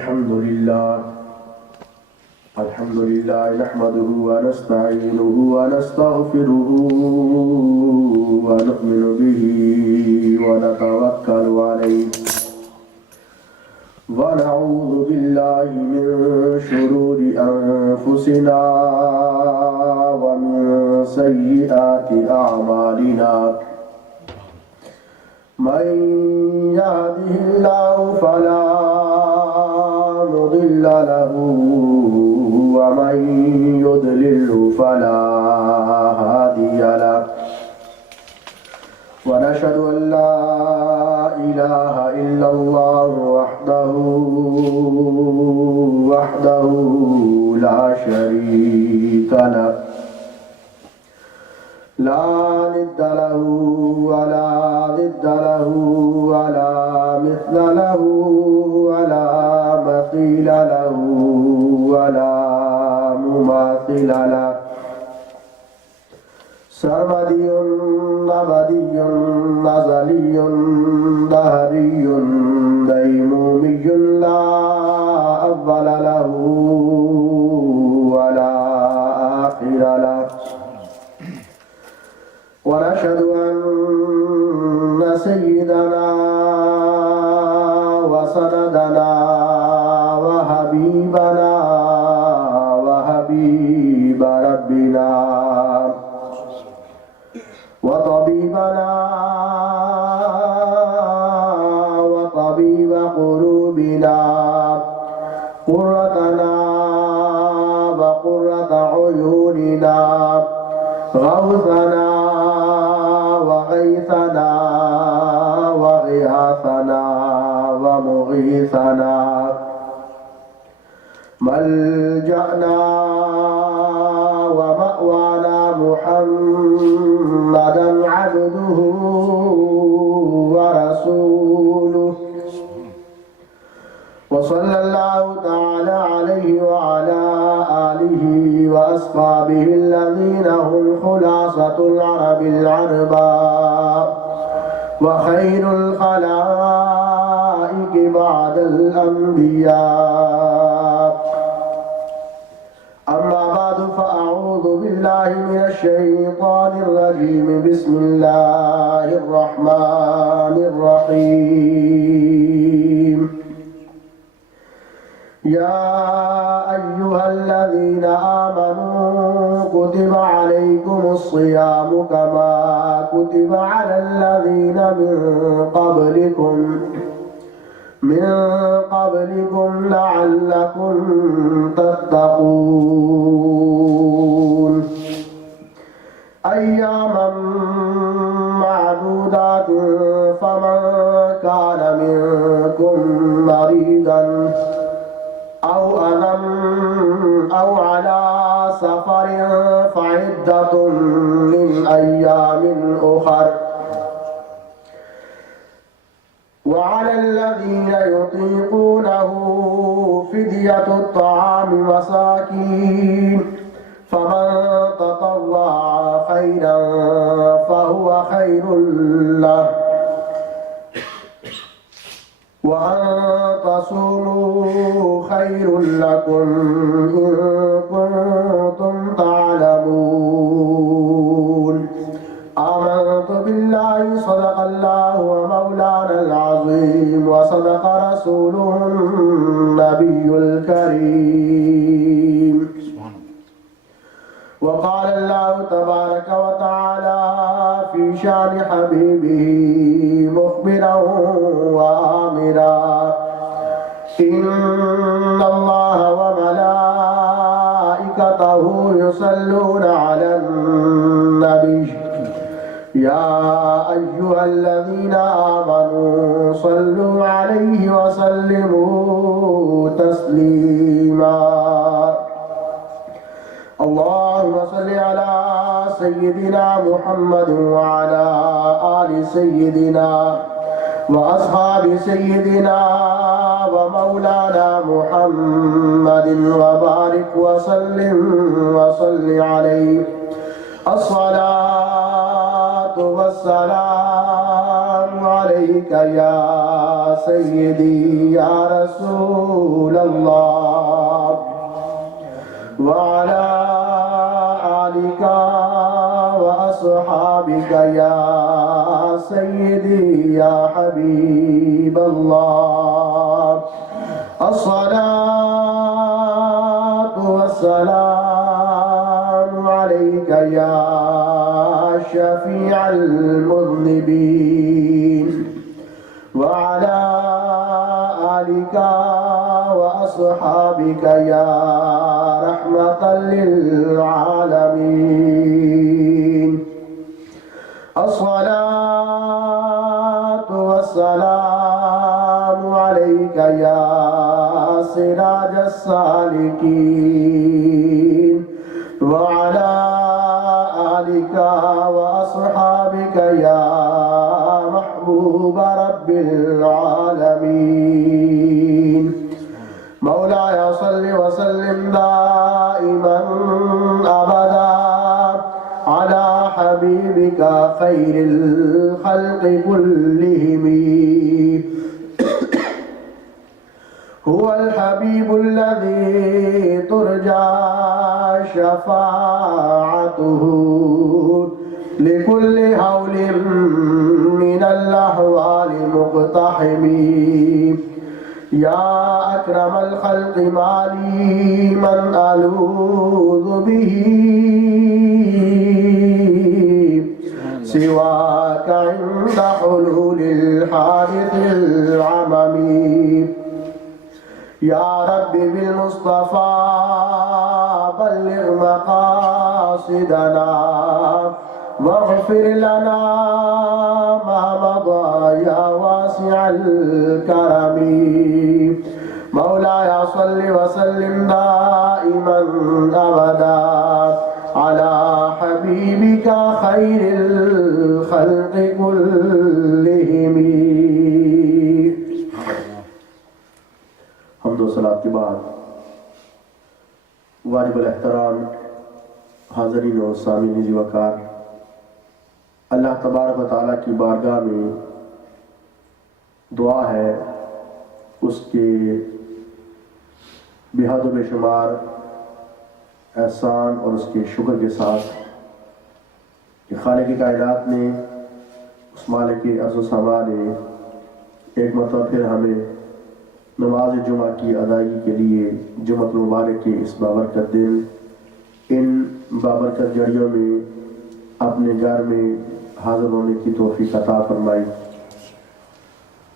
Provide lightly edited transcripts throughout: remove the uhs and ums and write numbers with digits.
الحمد لله نحمده ونستعينه ونستغفره ونؤمن به ونتوكل عليه ونعوذ بالله من شرور أنفسنا ومن سيئات أعمالنا من يهده الله فلا مضل له ومن يضلل فلا هادي له ونشهد أن لا إله إلا الله وحده لا شريك له لا ند له ولا ضد له ولا مثل له ولا مثيل له ولا مماثل له سرمدي أبدي أزلي دهري ديمومي لا أول له ولا آخر له ونشهد أن سيدنا وسندنا وحبيبنا وحبيب ربنا وطبيبنا وطبيب قلوبنا قرتنا وقرة عيوننا غوثنا وغيثنا وغياثنا ومغيثنا ملجأنا ومأوانا محمدا عبده ورسوله وصلى الله تعالى عليه وعلى آله وأصحابه الذين هم خلاصة العرب العرباء وخير الخلائق بعد الأنبياء أما بعد فأعوذ بالله من الشيطان الرجيم بسم الله الرحمن الرحيم يا أيها الذين آمنوا كتب عليكم الصيام كما كتب على الذين من قبلكم لعلكم تتقون أياما معدودات فمن كان منكم مريضا أو على سفر فعدة من أيام أخر وعلى الذين يطيقونه فدية الطعام مساكين فمن تطوع خيرا فهو خير له وأن تصوموا خير لكم إن كنتم تعلمون آمنت بالله صدق الله ومولانا العظيم وصدق رسوله النبي الكريم وقال الله تبارك وتعالى في شان حبيبه مخبرا وآمرا إن الله وملائكته يصلون على النبي يا أيها الذين آمنوا صلوا عليه وسلموا تسليما اللهم صل على سيدنا محمد وعلى آل سيدنا وأصحاب سيدنا ومولانا محمد وبارك وسلم وصل عليه الصلاة والسلام عليه عليك يا سيدي يا رسول الله وعلى آلك وأصحابك يا سيدي يا حبيب الله الصلاة والسلام عليك يا شفيع المذنبين وعلى آلك وأصحابك يا رحمة للعالمين الصلاة والسلام عليك يا سراج السالكين وعلى آلك وأصحابك يا محبوب رب العالمين مولاي صل وسلم دائما أبدا على حبيبك خير الخلق كلهم هو الحبيب الذي ترجى شفاعته لكل هول من الأهوال مقتحم يا أكرم الخلق ما لي من ألوذ به سواك عند حلول الحادث العمم يا رب بالمصطفى بلغ مقاصدنا واغفر لنا ما مضى يا واسع الكرم مولاي صل وسلم دائما أبدا على حبيبك خير الخلق كلهم. حمد و صلاۃ کے بعد واجب الاحترام حاضرین و سامعین ذی وقار، اللہ تبارک و تعالیٰ کی بارگاہ میں دعا ہے اس کے بے حد و بے شمار احسان اور اس کے شکر کے ساتھ کہ خالق کائنات نے، اس مالک ارض و سما نے ایک مرتبہ پھر ہمیں نماز جمعہ کی ادائیگی کے لیے جمعۃ المبارک کے اس بابرکت دن ان بابرکت گھڑیوں میں اپنے گھر میں حاضر ہونے کی توفیق عطا فرمائی.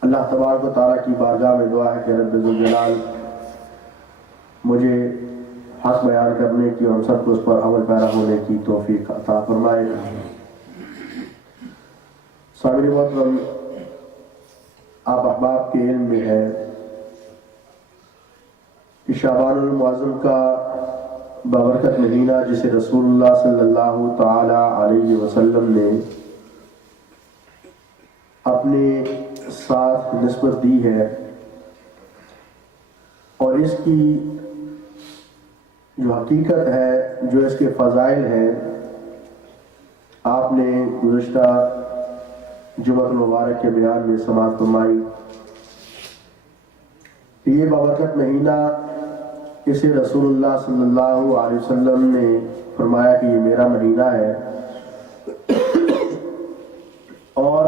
اللہ تبارک و تعالیٰ کی بارگاہ میں دعا ہے کہ رب ذوالجلال مجھے حق بیان کرنے کی اور سب کو اس پر عمل پیرا ہونے کی توفیق عطا فرمائے. سامعین محترم، آپ احباب کے علم میں ہے کہ شعبان المعظم کا بابرکت مہینہ جسے رسول اللہ صلی اللہ تعالی علیہ وسلم نے اپنے ساتھ نسبت دی ہے، اور اس کی جو حقیقت ہے، جو اس کے فضائل ہیں، آپ نے گزشتہ جمعۃ المبارک کے بیان میں سماعت فرمائی. یہ بابرکت مہینہ اسے رسول اللہ صلی اللہ علیہ وسلم نے فرمایا کہ یہ میرا مہینہ ہے، اور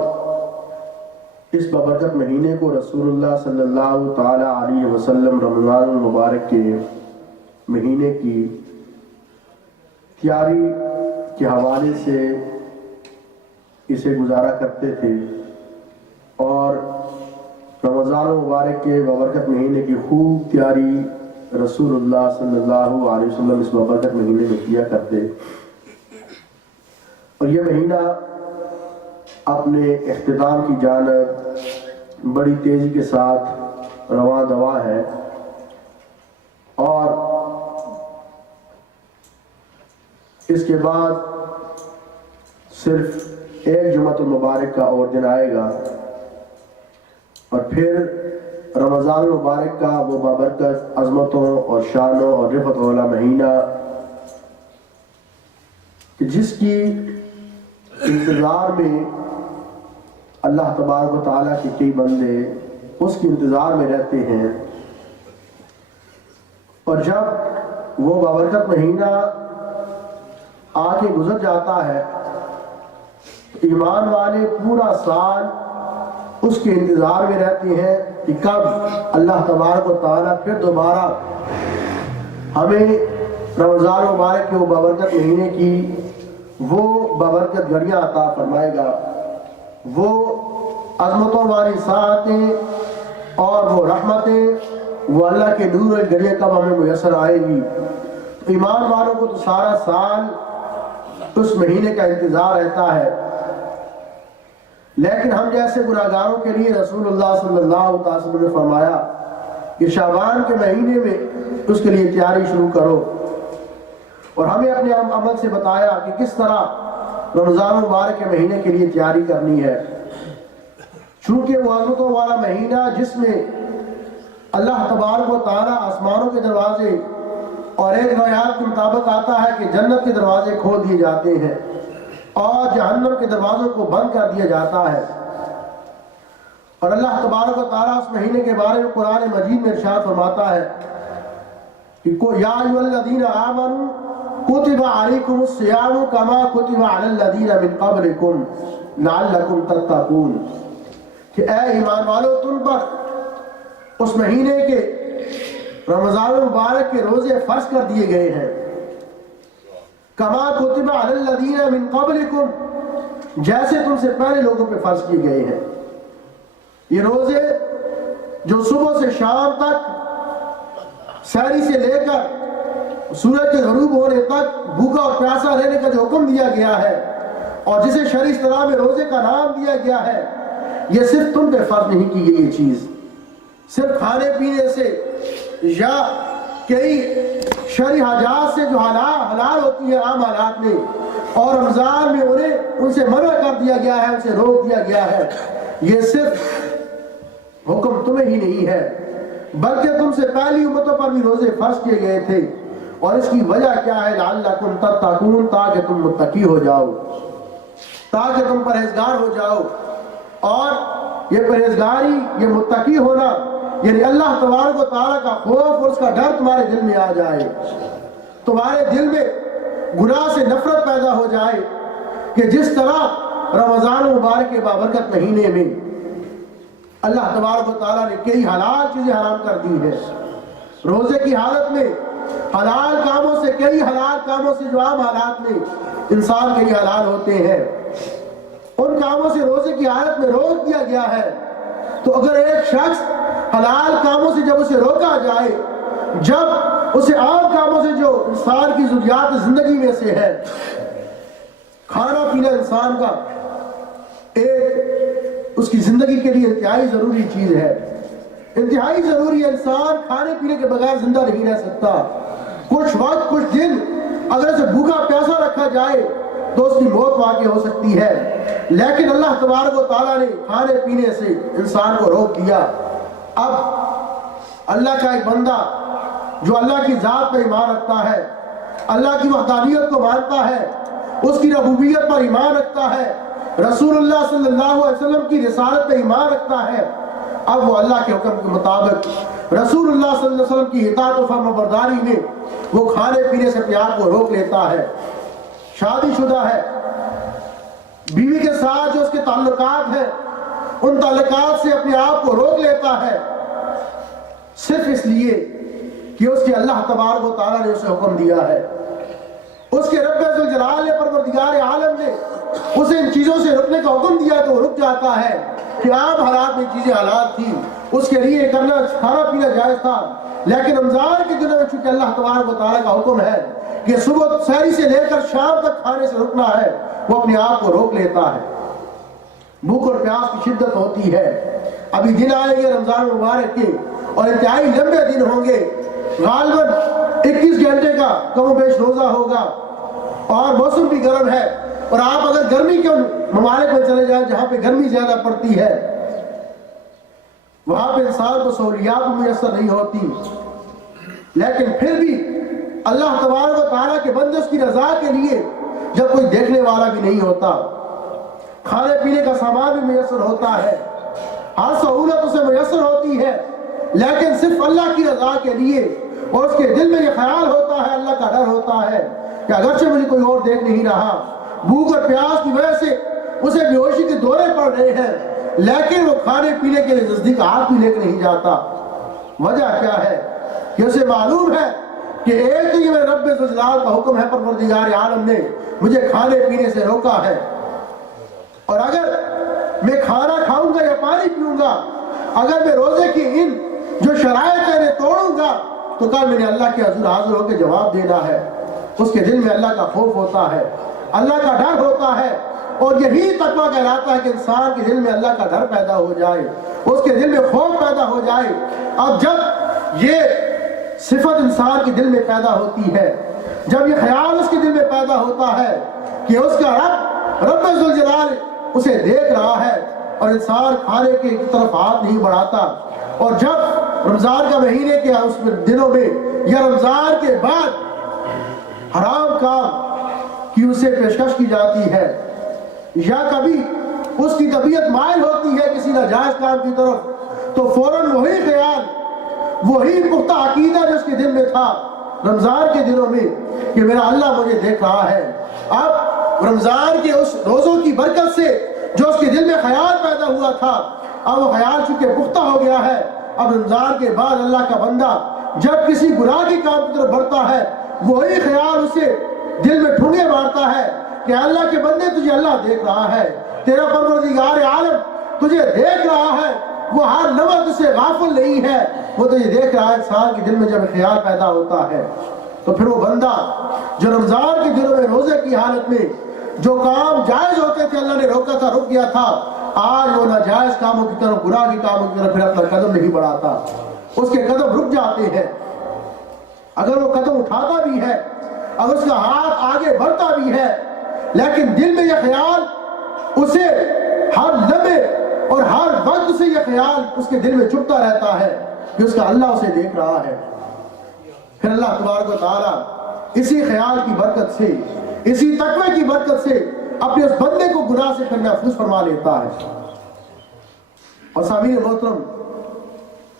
اس بابرکت مہینے کو رسول اللہ صلی اللہ تعالی علیہ وسلم رمضان المبارک کے مہینے کی تیاری کے حوالے سے اسے گزارا کرتے تھے، اور رمضان المبارک کے بابرکت مہینے کی خوب تیاری رسول اللہ صلی اللہ علیہ وسلم اس بابرکت مہینے میں کیا کرتے. اور یہ مہینہ اپنے اختتام کی جانب بڑی تیزی کے ساتھ رواں دواں ہے، اور اس کے بعد صرف ایک جمعۃ المبارک کا اور دن آئے گا، اور پھر رمضان المبارک کا وہ بابرکت عظمتوں اور شانوں اور رفعت والا مہینہ کہ جس کی انتظار میں اللہ تبارک و تعالیٰ کے کئی بندے اس کے انتظار میں رہتے ہیں، اور جب وہ بابرکت مہینہ آ کے گزر جاتا ہے تو ایمان والے پورا سال اس کے انتظار میں رہتے ہیں کہ کب اللہ تبارک و تعالیٰ پھر دوبارہ ہمیں رمضان مبارک کے وہ بابرکت مہینے کی وہ بابرکت گھڑیاں عطا فرمائے گا، وہ عظمتوں والی ساعتیں اور وہ رحمتیں، وہ اللہ کے نور گھڑیاں کب ہمیں میسر آئے گی۔ تو ایمان والوں کو تو سارا سال اس مہینے کا انتظار رہتا ہے، لیکن ہم جیسے گناہگاروں کے لیے رسول اللہ صلی اللہ علیہ وسلم نے فرمایا کہ شعبان کے مہینے میں اس کے لیے تیاری شروع کرو، اور ہمیں اپنے عمل سے بتایا کہ کس طرح رمضان مبارک کے مہینے کے لیے تیاری کرنی ہے، چونکہ وہ عظمتوں والا مہینہ جس میں اللہ تبارک و تعالیٰ آسمانوں کے دروازے، اور ایک روایات کے مطابق آتا ہے کہ جنت کے دروازے کھول دیے جاتے ہیں اور جہنم کے دروازوں کو بند کر دیا جاتا ہے، اور اللہ تبارک و تعالیٰ اس مہینے کے بارے میں قرآن مجید میں ارشاد فرماتا ہے کہ یا ایھا الذین آمنوا کتب علیکم الصیام کما کتب علی الذین من قبلکم لعلکم تتقون، کہ اے ایمان والو تم پر اس مہینے کے رمضان مبارک کے روزے فرض کر دیے گئے ہیں، کما کتب علی الذین من قبلکم، جیسے تم سے پہلے لوگوں پہ فرض کیے گئے ہیں۔ یہ روزے جو صبح سے شام تک سحری سے لے کر سورج کے غروب ہونے تک بھوکا اور پیاسا رہنے کا جو حکم دیا گیا ہے، اور جسے شرعی اصطلاح میں روزے کا نام دیا گیا ہے، یہ صرف تم پہ فرض نہیں کی گئی۔ یہ چیز صرف کھانے پینے سے یا کئی شرعی حاجات سے جو حلال ہوتی ہے عام حالات میں، اور رمضان میں انہیں ان سے منع کر دیا گیا ہے، ان سے روک دیا گیا ہے، یہ صرف حکم تمہیں ہی نہیں ہے بلکہ تم سے پہلی امتوں پر بھی روزے فرض کیے گئے تھے، اور اس کی وجہ کیا ہے؟ لعلکم تتقون، تاکہ تم متقی ہو جاؤ، تاکہ تم پرہیزگار ہو جاؤ، اور یہ پرہیزگاری، یہ متقی ہونا، یعنی اللہ تبارک و تعالیٰ کا خوف اور اس کا ڈر تمہارے دل میں آ جائے، تمہارے دل میں گناہ سے نفرت پیدا ہو جائے، کہ جس طرح رمضان مبارک کے بابرکت مہینے میں اللہ تبارک و تعالیٰ نے کئی حلال چیزیں حرام کر دی ہیں، روزے کی حالت میں حلال کاموں سے، کئی حلال کاموں سے جو عام حالات میں انسان کے لیے حلال ہوتے ہیں، ان کاموں سے روزے کی حالت میں روک دیا گیا ہے۔ تو اگر ایک شخص حلال کاموں سے جب اسے روکا جائے، جب اسے عام کاموں سے جو انسان کی ضروریات زندگی میں سے ہے، کھانا پینا انسان کا ایک اس کی زندگی کے لیے انتہائی ضروری چیز ہے، انتہائی ضروری ہے، انسان کھانے پینے کے بغیر زندہ نہیں رہ سکتا۔ کچھ وقت، کچھ دن اگر اسے بھوکا پیاسا رکھا جائے تو اس کی موت واقع ہو سکتی ہے، لیکن اللہ تبارک و تعالیٰ نے کھانے پینے سے انسان کو روک دیا۔ اب اللہ کا ایک بندہ جو اللہ کی ذات پر ایمان رکھتا ہے، اللہ کی وحدانیت کو مانتا ہے، اس کی ربوبیت پر ایمان رکھتا ہے، رسول اللہ صلی اللہ علیہ وسلم کی رسالت پر ایمان رکھتا ہے، اب وہ اللہ کے حکم کے مطابق رسول اللہ صلی اللہ علیہ وسلم کی اطاعت و فرما برداری میں وہ کھانے پینے سے اپنے آپ کو روک لیتا ہے۔ شادی شدہ ہے، بیوی کے ساتھ جو اس کے تعلقات ہیں، ان تعلقات سے اپنے آپ کو روک لیتا ہے، صرف اس لیے کہ اس کے اللہ تبارک و تعالیٰ نے اسے حکم دیا ہے، اس کے رب ذوالجلال نے، پروردگار عالم نے اسے ان چیزوں سے رکنے کا حکم دیا تو وہ رک جاتا ہے، کہ عام حالات میں چیزیں حالات تھیں، اس کے لیے کرنا کھانا پینا جائز تھا، لیکن رمضان کے دنوں میں چونکہ اللہ تبارک و تعالیٰ کا حکم ہے کہ صبح سحری سے لے کر شام تک کھانے سے رکنا ہے، وہ اپنے آپ کو روک لیتا ہے۔ بھوک اور پیاس کی شدت ہوتی ہے، ابھی دن آئیں گے رمضان مبارک کے اور انتہائی لمبے دن ہوں گے، غالباً 21 گھنٹے کا کم و بیش روزہ ہوگا، اور موسم بھی گرم ہے، اور آپ اگر گرمی کے ممالک میں چلے جائیں جہاں پہ گرمی زیادہ پڑتی ہے، وہاں پہ انسان کو سہولیات میسر نہیں ہوتی، لیکن پھر بھی اللہ تبارک و تعالیٰ کے بندے اس کی رضا کے لیے جب کوئی دیکھنے والا بھی نہیں ہوتا، کھانے پینے کا سامان بھی میسر ہوتا ہے، ہر سہولت اسے میسر ہوتی ہے، لیکن صرف اللہ کی رضا کے لیے، اور اس کے دل میں یہ خیال ہوتا ہے، اللہ کا ڈر ہوتا ہے کہ اگرچہ مجھے کوئی اور دیکھ نہیں رہا، بھوک اور پیاس کی وجہ سے اسے بے ہوشی کے دورے پڑ رہے ہیں، لیکن وہ کھانے پینے کے لیے نزدیک ہاتھ بھی لے کے نہیں جاتا۔ وجہ کیا ہے کہ اسے معلوم ہے کہ ایک تو یہ میرے رب ذوالجلال کا حکم ہے، پروردگار عالم نے مجھے کھانے پینے سے روکا ہے، اور اگر میں کھانا کھاؤں گا یا پانی پیوں گا، اگر میں روزے کی ان جو شرائط ہے توڑوں گا تو کل میں نے اللہ کے حضور حاضر ہو کے جواب دینا ہے۔ اس کے دل میں اللہ کا خوف ہوتا ہے، اللہ کا ڈر ہوتا ہے، اور یہی تقویٰ کہلاتا ہے کہ انسان کے دل میں اللہ کا ڈر پیدا ہو جائے، اس کے دل میں خوف پیدا ہو جائے۔ اب جب یہ صفت انسان کے دل میں پیدا ہوتی ہے، جب یہ خیال اس کے دل میں پیدا ہوتا ہے کہ اس کا رب ذوالجلال اسے دیکھ رہا ہے، اور انسان کھانے کی طرف ہاتھ نہیں بڑھاتا، اور جب رمضان کا مہینے کے اس دنوں میں یا رمضان کے بعد حرام کام کی اسے پیشکش کی جاتی ہے، یا کبھی اس کی طبیعت مائل ہوتی ہے کسی ناجائز کام کی طرف، تو فوراً وہی خیال، وہی پختہ عقیدہ جو اس کے دل میں تھا رمضان کے دنوں میں کہ میرا اللہ مجھے دیکھ رہا ہے، اب رمضان کے اس روزوں کی برکت سے جو اس کے دل میں خیال پیدا ہوا تھا، اب وہ خیال چونکہ پختہ ہو گیا ہے۔ اب رمضان کے بعد اللہ کا بندہ جب کسی گناہ کے کام کی طرف بڑھتا ہے، وہی خیال اسے دل میں ٹھونگے مارتا ہے کہ اللہ کے بندے تجھے اللہ دیکھ رہا ہے، تیرا پروردگار عالم تجھے دیکھ رہا ہے، وہ ہر لمحہ تجھ سے غافل نہیں ہے، وہ تجھے دیکھ رہا ہے۔ انسان کے دل میں جب خیال پیدا ہوتا ہے تو پھر وہ بندہ جو رمضان کے دنوں میں روزے کی حالت میں جو کام جائز ہوتے تھے اللہ نے روکا تھا، رک گیا تھا، آج وہ ناجائز کاموں کی طرف، گناہ کی کاموں کی طرف پھر اپنا قدم نہیں بڑھاتا، اس کے قدم رک جاتے ہیں۔ اگر وہ قدم اٹھاتا بھی ہے، اگر اس کا ہاتھ آگے بڑھتا بھی ہے، لیکن دل میں یہ خیال اسے ہر لمحے اور ہر وقت سے یہ خیال اس کے دل میں چپتا رہتا ہے کہ اس کا اللہ اسے دیکھ رہا ہے۔ پھر اللہ تبارک و تعالیٰ اسی خیال کی برکت سے، اسی تقوی کی برکت سے اپنے اس بندے کو گناہ سے پھر محفوظ فرما لیتا ہے۔ اور سامعین محترم،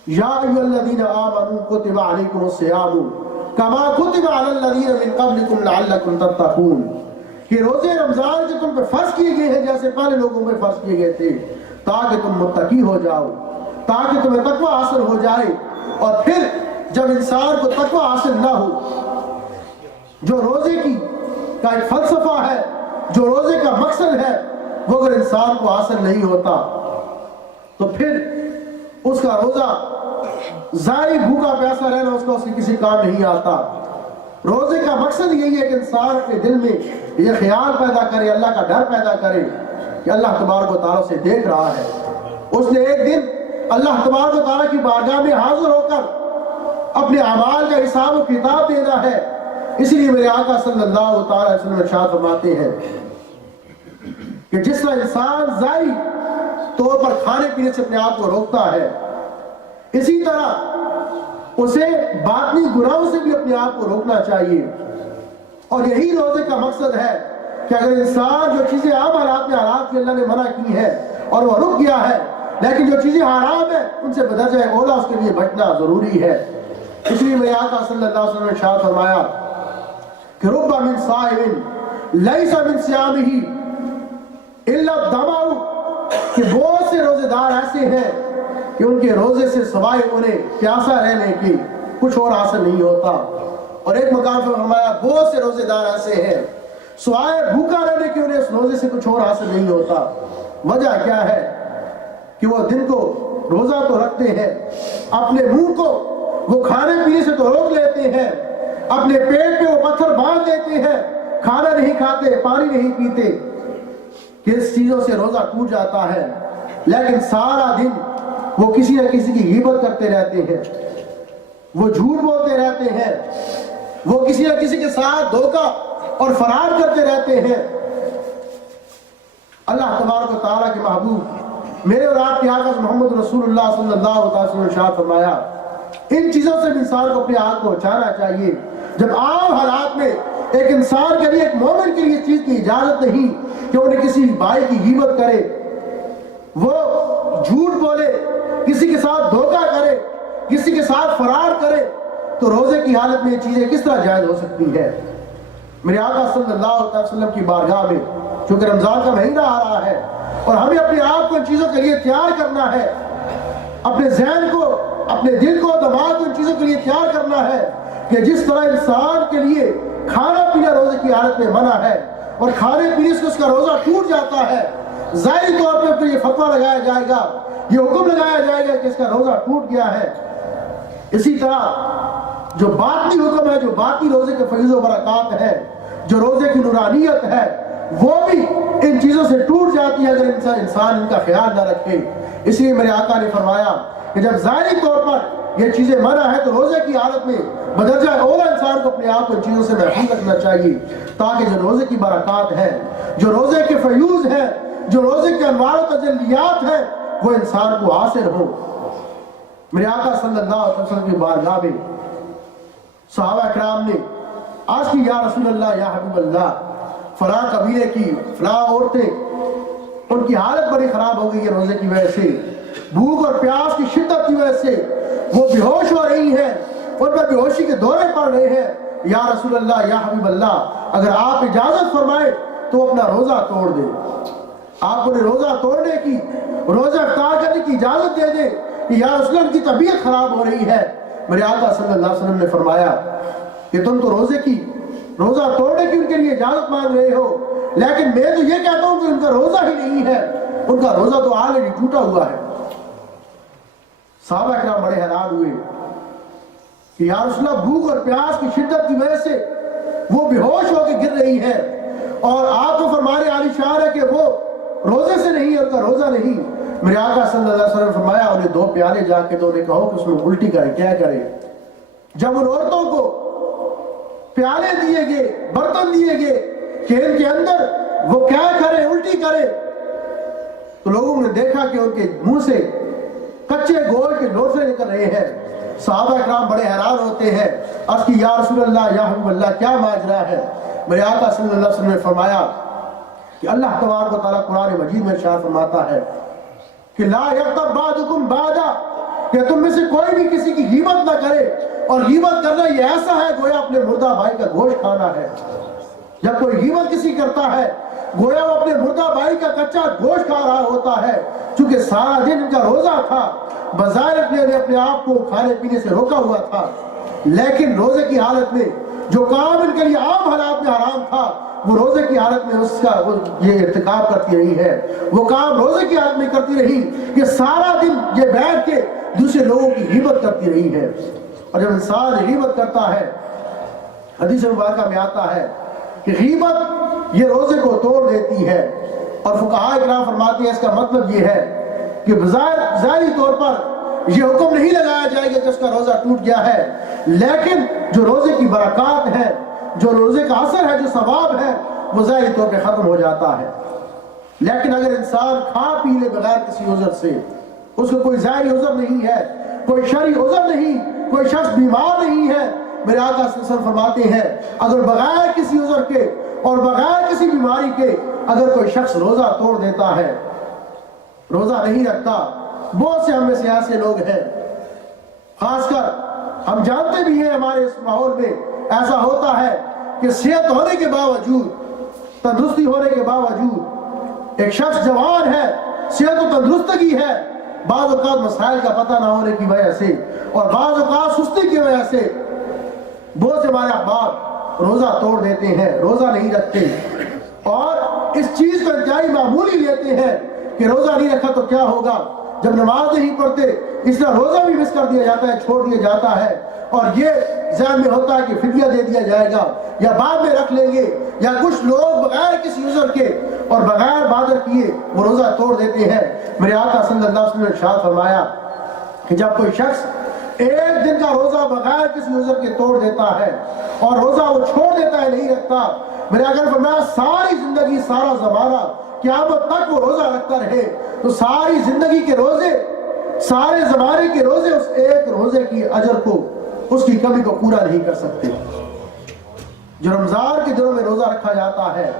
یا ایھا الذین آمنوا کتب علیکم الصیام کما کتب علی الذین من قبلکم لعلکم تتقون، کہ روزے رمضان جو تم پہ فرض کیے گئے ہیں جیسے پہلے لوگوں پہ فرض کیے گئے تھے، تاکہ تم متقی ہو جاؤ، تاکہ تمہیں تقوی حاصل ہو جائے۔ اور پھر جب انسان کو تقوی حاصل نہ ہو، جو روزے کی کا ایک فلسفہ ہے، جو روزے کا مقصد ہے، وہ اگر انسان کو حاصل نہیں ہوتا تو پھر اس کا روزہ ضائع بھوکا پیاسا رہنا اس کی کسی کام نہیں آتا۔ روزے کا مقصد یہی ہے کہ انسان کے دل میں یہ خیال پیدا کرے، اللہ کا ڈر پیدا کرے کہ اللہ تبارک و تعالیٰ سے دیکھ رہا ہے۔ اس نے ایک دن اللہ تبارک و تعالیٰ کی بارگاہ میں حاضر ہو کر اپنے اعمال کا حساب و کتاب دینا ہے۔ اس لیے میرے آقا صلی اللہ تعالی علیہ وسلم ارشاد فرماتے ہیں کہ جس طرح انسان ظاہری طور پر کھانے پینے سے اپنے آپ کو روکتا ہے، اسی طرح اسے باطنی گناہوں سے بھی اپنے آپ کو روکنا چاہیے۔ اور یہی روزے کا مقصد ہے کہ اگر انسان جو چیزیں عام حالات میں حالات کی اللہ نے منع کی ہے اور وہ رک گیا ہے، لیکن جو چیزیں حرام ہیں ان سے بدرجہ اولا اس کے لیے بچنا ضروری ہے۔ اس لیے میرے آقا صلی اللہ علیہ وسلم نے ارشاد فرمایا کہ رب من صائم لیس من صیامہ الا الظمأ، کہ بہت سے روزے دار ایسے ہیں کہ ان کے روزے سے سوائے انہیں پیاسا رہنے کی کچھ اور حاصل نہیں ہوتا۔ اور ایک مقام پر فرمایا بہت سے روزے دار ایسے ہیں سوائے بھوکا رہنے کی انہیں اس روزے سے کچھ اور حاصل نہیں ہوتا۔ وجہ کیا ہے کہ وہ دن کو روزہ تو رکھتے ہیں، اپنے منہ کو وہ کھانے پینے سے تو روک لیتے ہیں، اپنے پیٹ پہ وہ پتھر باندھ لیتے ہیں، کھانا نہیں کھاتے، پانی نہیں پیتے، کس چیزوں سے روزہ ٹوٹ جاتا ہے، لیکن سارا دن وہ کسی نہ کسی کی غیبت کرتے رہتے ہیں، وہ جھوٹ بولتے رہتے ہیں، وہ کسی نہ کسی کے ساتھ دھوکہ اور فرار کرتے رہتے ہیں۔ اللہ تبارک و تعالیٰ کے محبوب میرے اور آپ کے آقا محمد رسول اللہ صلی اللہ علیہ وسلم نے ارشاد فرمایا ان چیزوں سے بھی انسان کو اپنے آپ کو بچانا چاہیے۔ جب عام حالات میں ایک انسان کے لیے، ایک مومن کے لیے اس چیز کی اجازت نہیں کہ انہیں کسی بھائی کی غیبت کرے، وہ جھوٹ بولے، کسی کے ساتھ دھوکہ کرے، کسی کے ساتھ فرار کرے، تو روزے کی حالت میں یہ چیزیں کس طرح جائز ہو سکتی ہے؟ میرے آقا صلی اللہ علیہ وسلم کی بارگاہ میں، چونکہ رمضان کا مہینہ آ رہا ہے اور ہمیں اپنے آپ کو ان چیزوں کے لیے تیار کرنا ہے، اپنے ذہن کو، اپنے دل کو، دماغ کو ان چیزوں کے لیے تیار کرنا ہے کہ جس طرح انسان کے لیے کھانا پینا روزے کی حالت میں منع ہے اور کھانے پینے سے اس کا روزہ ٹوٹ جاتا ہے، ظاہری طور پہ یہ فتویٰ لگایا جائے گا، یہ حکم لگایا جائے گا کہ اس کا روزہ ٹوٹ گیا ہے، اسی طرح جو باطنی حکم ہے، جو باطنی روزے کے فیض و برکات ہے، جو روزے کی نورانیت ہے، وہ بھی ان چیزوں سے ٹوٹ جاتی ہے اگر انسان ان کا خیال نہ رکھے۔ اس لیے میرے آقا نے فرمایا کہ جب ظاہری طور پر یہ چیزیں منع ہے تو روزے کی حالت میں بدرجہ اولا انسان کو اپنے آپ کو ان چیزوں سے محفوظ رکھنا چاہیے، تاکہ جو روزے کی برکات ہے، جو روزے کے فیوز ہیں، جو روزے کے انوار و تجلیات ہیں، وہ انسان کو حاصل ہو۔ میرے آقا صلی اللہ علیہ وسلم کی بارگاہ میں صحابہ کرام نے آج کی یا رسول اللہ، یا حبیب اللہ، فلاں قبیلے کی فلاں عورتیں، ان کی حالت بڑی خراب ہو گئی ہے روزے کی وجہ سے، بھوک اور پیاس کی شدت کی وجہ سے وہ بے ہوش ہو رہی ہیں، ان پر بے ہوشی کے دورے پڑ رہے ہیں، یا رسول اللہ، یا حبیب اللہ، اگر آپ اجازت فرمائیں تو اپنا روزہ توڑ دیں، آپ انہیں روزہ توڑنے کی، روزہ افطار کرنے کی اجازت دے دیں کہ یا رسول اللہ کی طبیعت خراب ہو رہی ہے۔ میرے آقا صلی اللہ علیہ وسلم نے فرمایا کہ تم تو روزہ توڑنے کی ان کے لیے اجازت مانگ رہے ہو، لیکن میں تو یہ کہتا ہوں کہ ان کا روزہ ہی نہیں ہے، ان کا روزہ تو آلریڈی ٹوٹا ہوا ہے۔ صحابہ کرام بڑے حیران ہوئے کہ یا رسول اللہ، بھوک اور پیاس کی شدت کی وجہ سے وہ بے ہوش ہو کے گر رہی ہے، اور آپ کو فرمانے عالی شان ہے کہ وہ روزے سے نہیں ہے، ان کا روزہ نہیں۔ میرے آقا صلی اللہ علیہ وسلم نے فرمایا انہیں 2 پیالے جا کے تو انہیں کہو کہ اس میں الٹی کرے، کیا کرے؟ جب ان عورتوں کو پیالے دیے گئے، برتن دیے گئے کہ ان کے اندر وہ کیا کرے، الٹی کرے، تو لوگوں نے دیکھا کہ ان کے منہ سے کچے گوشت کے ڈوسے نکل رہے ہیں۔ صحابہ کرام بڑے حیران ہوتے ہیں، عرض کی یا رسول اللہ، یا حبیب اللہ، کیا ماجرا ہے؟ میرے آقا صلی اللہ علیہ وسلم نے فرمایا کہ اللہ تبارک و تعالیٰ قرآن مجید میں ارشاد فرماتا ہے کہ لا یغتب بعضکم بعضا، کہ تم میں سے کوئی بھی کسی کی غیبت نہ کرے، اور غیبت کرنا یہ ایسا ہے گویا اپنے مردہ بھائی کا گوشت کھانا ہے۔ جب کوئی غیبت کسی کرتا ہے گویا وہ اپنے مردہ بھائی کا کچا گوشت کھا رہا ہوتا ہے، چونکہ سارا دن ان کا روزہ تھا، بظاہر اپنے آپ کو کھانے پینے سے روکا ہوا تھا، لیکن روزے کی حالت میں جو کام ان کے لیے عام حالات میں حرام تھا، وہ روزے کی حالت میں اس کا یہ ارتکاب کرتی رہی ہے، وہ کام روزے کی حالت میں کرتی رہی کہ سارا دن یہ بیٹھ کے دوسرے لوگوں کی غیبت کرتی رہی ہے۔ اور جب انسان غیبت کرتا ہے، حدیث مبارکہ میں آتا ہے کہ غیبت یہ روزے کو توڑ دیتی ہے، اور فقہاء کرام فرماتے ہیں اس کا مطلب یہ ہے کہ ظاہری طور پر یہ حکم نہیں لگایا جائے گا کہ اس کا روزہ ٹوٹ گیا ہے، لیکن جو روزے کی برکات ہے، جو روزے کا اثر ہے، جو ثواب ہے، وہ ظاہری طور پہ ختم ہو جاتا ہے۔ لیکن اگر انسان کھا پی لے بغیر کسی عذر سے، اس کو کوئی ظاہری عذر نہیں ہے، کوئی شرعی عذر نہیں، کوئی شخص بیمار نہیں ہے، میرے آقا صلی اللہ علیہ وسلم فرماتے ہیں اگر بغیر کسی عذر کے اور بغیر کسی بیماری کے اگر کوئی شخص روزہ توڑ دیتا ہے، روزہ نہیں رکھتا، بہت سے ہم میں سے ایسے لوگ ہیں، خاص کر ہم جانتے بھی ہیں ہمارے اس ماحول میں ایسا ہوتا ہے کہ صحت ہونے کے باوجود، تندرستی ہونے کے باوجود ایک شخص جوان ہے، صحت و تندرستگی ہے، بعض اوقات مسائل کا پتہ نہ ہونے کی وجہ سے اور بعض اوقات سستی کی وجہ سے بہت سے ہمارے احباب روزہ توڑ دیتے ہیں، روزہ نہیں رکھتے، اور اس چیز کو انتہائی معمولی لیتے ہیں کہ روزہ نہیں رکھا تو کیا ہوگا، جب نماز نہیں پڑھتے اس طرح روزہ بھی مس کر دیا جاتا ہے، چھوڑ دیا جاتا ہے، اور یہ ذہن میں ہوتا ہے کہ فدیہ دے دیا جائے گا یا بعد میں رکھ لیں گے، یا کچھ لوگ بغیر کسی عذر کے اور بغیر بادر کیے وہ روزہ توڑ دیتے ہیں۔ میرے آقا صلی اللہ علیہ وسلم نے ارشاد فرمایا کہ جب کوئی شخص ایک دن کا روزہ بغیر کسی عذر کے توڑ دیتا ہے اور روزہ وہ چھوڑ دیتا ہے، نہیں رکھتا، میرے آقا نے فرمایا ساری زندگی، سارا زمانہ، قیامت تک وہ روزہ رکھتا رہے تو ساری زندگی کے روزے، سارے زمانے کے روزے اس ایک روزے کی اجر کو، اس کی کمی کو پورا نہیں کر سکتے۔ جو رمضان کے دنوں میں روزہ رکھا جاتا ہے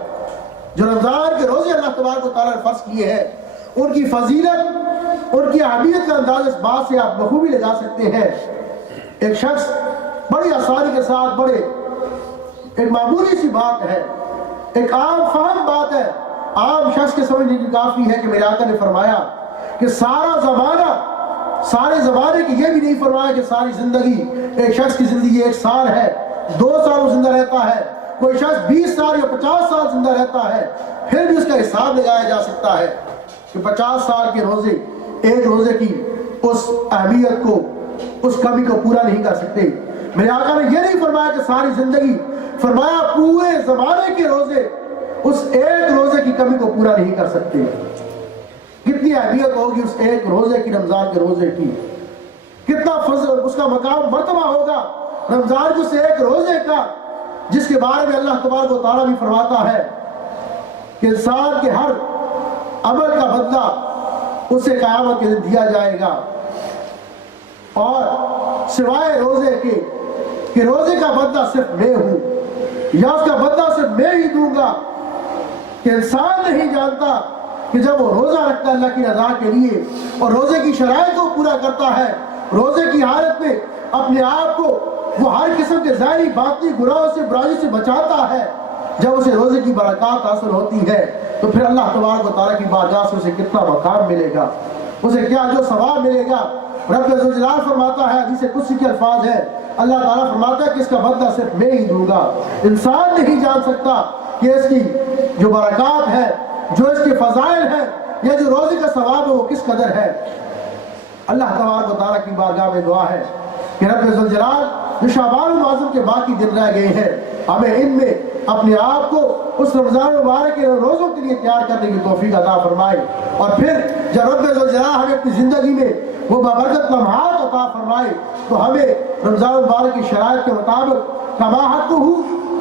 جو رمضان کے روزے اللہ تبارک و تعالیٰ نے فرض کیے ہیں، ان کی فضیلت، ان کی اہمیت کا انداز اس بات سے آپ بخوبی لگا سکتے ہیں۔ ایک شخص بڑی آسانی کے ساتھ، بڑے ایک معمولی سی بات ہے، ایک عام فہم بات ہے، عام شخص کے سمجھنے کی کافی ہے کہ میرے آقا نے فرمایا کہ سارا زمانہ، سارے زمانے کی، یہ بھی نہیں فرمایا کہ ساری زندگی، ایک شخص کی زندگی 1 سال ہے، 2 سال وہ زندہ رہتا ہے، کوئی شخص 20 سال یا 50 سال زندہ رہتا ہے، پھر بھی اس کا حساب لگایا جا سکتا ہے کہ 50 سال کے روزے ایک روزے کی اس اہمیت کو، اس کمی کو پورا نہیں کر سکتے۔ میرے آقا نے یہ نہیں فرمایا کہ ساری زندگی، فرمایا پورے زمانے کے روزے اس ایک روزے کی کمی کو پورا نہیں کر سکتے۔ کتنی اہمیت ہوگی اس ایک روزے کی، رمضان کے روزے کی، کتنا فضل، اس کا مقام مرتبہ ہوگا رمضان کے اس ایک روزے کا، جس کے بارے میں اللہ تبارک و تعالیٰ بھی فرماتا ہے کہ انسان کے ہر عمل کا بدلہ اسے قیامت کے دن دیا جائے گا، اور سوائے روزے کے کہ روزے کا بدلہ صرف میں ہوں، یا اس کا بدلہ صرف میں ہی دوں گا، کہ انسان نہیں جانتا کہ جب وہ روزہ رکھتا ہے اللہ کی رضا کے لیے اور روزے کی شرائط کو پورا کرتا ہے، روزے کی حالت میں اپنے آپ کو وہ ہر قسم کے ظاہری باطنی گناہوں سے، برائیوں سے بچاتا ہے، جب اسے روزے کی برکات حاصل ہوتی ہے تو پھر اللہ تبارک و تعالیٰ کی بارگاہ سے اسے کتنا مقام ملے گا، اسے کیا جو ثواب ملے گا۔ رب ذوالجلال فرماتا ہے، حدیث قدسی کے الفاظ ہے، اللہ تعالیٰ فرماتا ہے کہ اس کا بدلہ صرف میں ہی دوں گا۔ انسان نہیں جان سکتا کہ اس کی جو برکات ہے، جو اس کے فضائل ہیں، یا جو روزے کا ثواب ہے وہ کس قدر ہے۔ اللہ تبارک و تعالیٰ کی بارگاہ میں دعا ہے کہ رب ذوالجلال جو شعبان المعظم کے باقی دن رہ گئے ہیں، ہمیں ان میں اپنے آپ کو اس رمضان مبارک کے روزوں کے لیے تیار کرنے کی توفیق عطا فرمائے، اور پھر جب رب ذوالجلال ہمیں اپنی زندگی میں وہ بابرکت لمحات عطا فرمائے تو ہمیں رمضان مبارک کی شرائط کے مطابق کما حق ہو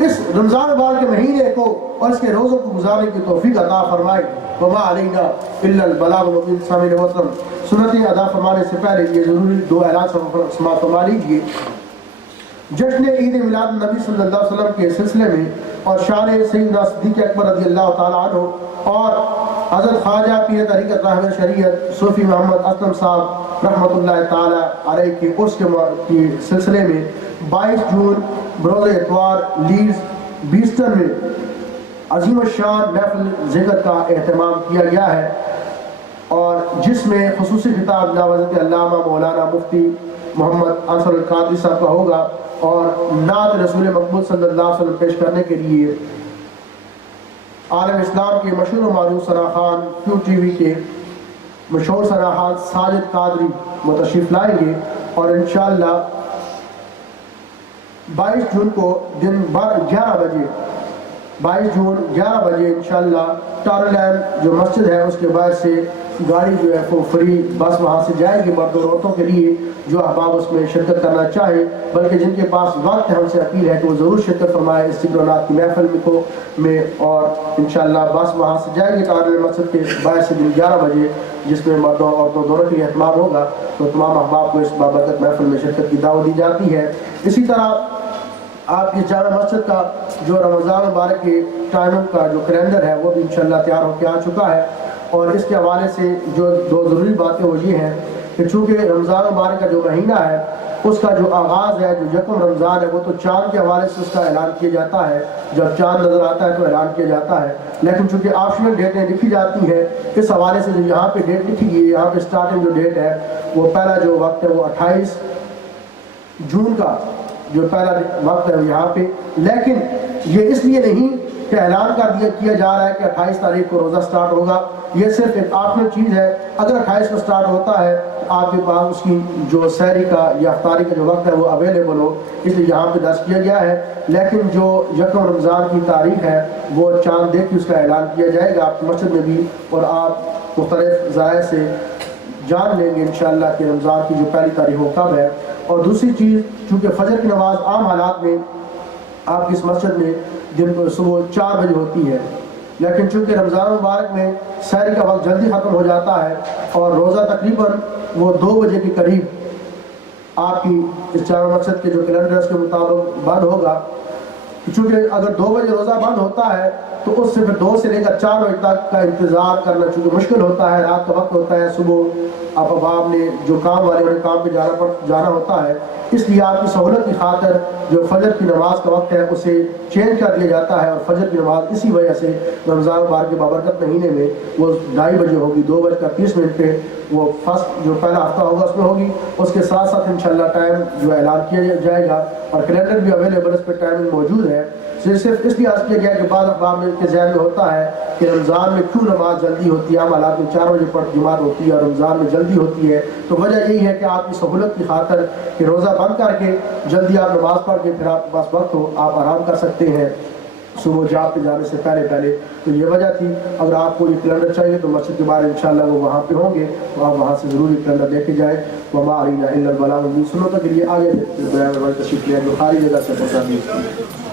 اس رمضان مبارک کے مہینے کو اور اس کے روزوں کو گزارنے کی توفیق عطا فرمائے۔ وما علینا الا البلاغ المبین۔ سامعین محترم، سنتیں ادا فرمانے سے پہلے یہ ضروری دو اعلان سماعت فرما لیجیے۔ جشن عید میلاد النبی صلی اللہ علیہ وسلم کے سلسلے میں اور شان سیدنا صدیق اکبر رضی اللہ تعالیٰ عنہ اور حضرت خواجہ پیر طریقت راہب شریعت صوفی محمد اسلم صاحب رحمۃ اللہ تعالیٰ علیہ کے عرس کے سلسلے میں 22 جون بروز اتوار لیڈز بیسٹن میں عظیم الشان محفل ذکر کا اہتمام کیا گیا ہے، اور جس میں خصوصی خطاب جناب حضرت علامہ مولانا مفتی محمد انصر القادری صاحب کا ہوگا، اور نعت رسول مقبول صلی اللہ علیہ وسلم پیش کرنے کے لیے عالم اسلام کے مشہور و معروف ثنا خان کیو ٹی وی کے مشہور ثنا خان ساجد قادری متشریف لائیں گے، اور انشاءاللہ 22 جون کو دن بھر 22 جون 11 بجے انشاءاللہ ٹارلین جو مسجد ہے اس کے باہر سے گاڑی جو ہے وہ فری بس وہاں سے جائے گی مرد و عورتوں کے لیے جو احباب اس میں شرکت کرنا چاہے، بلکہ جن کے پاس وقت ہے ہم سے اپیل ہے کہ وہ ضرور شرکت فرمائے اس ذکر و نعت کی محفل میں، اور انشاءاللہ بس وہاں سے جائے گی ٹارلین مسجد کے باہر سے دن 11 بجے، جس میں مردوں اور عورتوں دونوں کے لیے اہتمام ہوگا، تو تمام احباب کو اس بابرکت محفل میں شرکت کی دعوت دی جاتی ہے۔ اسی طرح آپ کی جامع مسجد کا جو رمضان مبارک کے ٹائموں کا جو کیلنڈر ہے وہ بھی انشاءاللہ تیار ہو کے آ چکا ہے، اور اس کے حوالے سے جو دو ضروری باتیں وہ یہ ہیں کہ چونکہ رمضان مبارک کا جو مہینہ ہے اس کا جو آغاز ہے، جو یکم رمضان ہے، وہ تو چاند کے حوالے سے اس کا اعلان کیا جاتا ہے، جب چاند نظر آتا ہے تو اعلان کیا جاتا ہے، لیکن چونکہ آپشنل ڈیٹیں لکھی جاتی ہیں اس حوالے سے جو یہاں پہ ڈیٹ لکھی گئی ہے، یہاں پہ سٹارٹنگ جو ڈیٹ ہے وہ پہلا جو وقت ہے وہ 28 جون کا جو پہلا وقت ہے یہاں پہ، لیکن یہ اس لیے نہیں کہ اعلان کیا جا رہا ہے کہ 28 تاریخ کو روزہ سٹارٹ ہوگا، یہ صرف ایک آپشنل چیز ہے۔ اگر 28 کو سٹارٹ ہوتا ہے آپ کے پاس اس کی جو سحری کا یا افطاری کا جو وقت ہے وہ اویلیبل ہو، اس لیے یہاں پہ درج کیا گیا ہے، لیکن جو یکم رمضان کی تاریخ ہے وہ چاند دیکھ کے اس کا اعلان کیا جائے گا آپ کی مسجد میں بھی، اور آپ مختلف ذرائع سے جان لیں گے انشاءاللہ کہ رمضان کی جو پہلی تاریخ وہ کب ہے۔ اور دوسری چیز، چونکہ فجر کی نماز عام حالات میں آپ کی اس مسجد میں دن کو صبح 4 بجے ہوتی ہے، لیکن چونکہ رمضان مبارک میں سحری کا وقت جلدی ختم ہو جاتا ہے اور روزہ تقریباً وہ 2 بجے کے قریب آپ کی اس جامع مسجد کے جو کیلنڈر اس کے مطابق بند ہوگا، چونکہ اگر 2 بجے روزہ بند ہوتا ہے تو اس سے پھر 2 سے لے کر 4 بجے تک کا انتظار کرنا چونکہ مشکل ہوتا ہے، رات کا وقت ہوتا ہے، صبح آپ نے جو کام والے انہیں کام پہ جانا ہوتا ہے، اس لیے آپ کی سہولت کی خاطر جو فجر کی نماز کا وقت ہے اسے چینج کر دیا جاتا ہے، اور فجر کی نماز اسی وجہ سے رمضان مبارک کے بابرکت مہینے میں وہ 2:30 بجے ہوگی، 2:30 پہ وہ فرسٹ جو پہلا ہفتہ ہوگا اس میں ہوگی۔ اس کے ساتھ ساتھ انشاءاللہ ٹائم جو اعلان کیا جائے گا، اور کیلنڈر بھی اویلیبل، اس پہ ٹائمنگ موجود ہے۔ صرف اس لیے عرض کیا گیا کہ بعض اقوام کے ذہن میں ہوتا ہے کہ رمضان میں کیوں نماز جلدی ہوتی ہے، عام حالات میں 4 بجے جماعت ہوتی ہے اور رمضان میں جلدی ہوتی ہے، تو وجہ یہی ہے کہ آپ کی سہولت کی خاطر کہ روزہ بند کر کے جلدی آپ نماز پڑھ کے پھر آپ کے پاس وقت ہو، آپ آرام کر سکتے ہیں صبح جاب پہ جانے سے پہلے۔ تو یہ وجہ تھی۔ اگر آپ کو یہ کیلنڈر چاہیے تو مسجد کے باہر انشاءاللہ وہ وہاں پہ ہوں گے، تو آپ وہاں سے ضرور یہ کیلنڈر لے کے جائیں۔ وما علینا الا البلاغ، سنتوں کے لیے آگے بیان تشریف لے بخاری جگہ سے پسند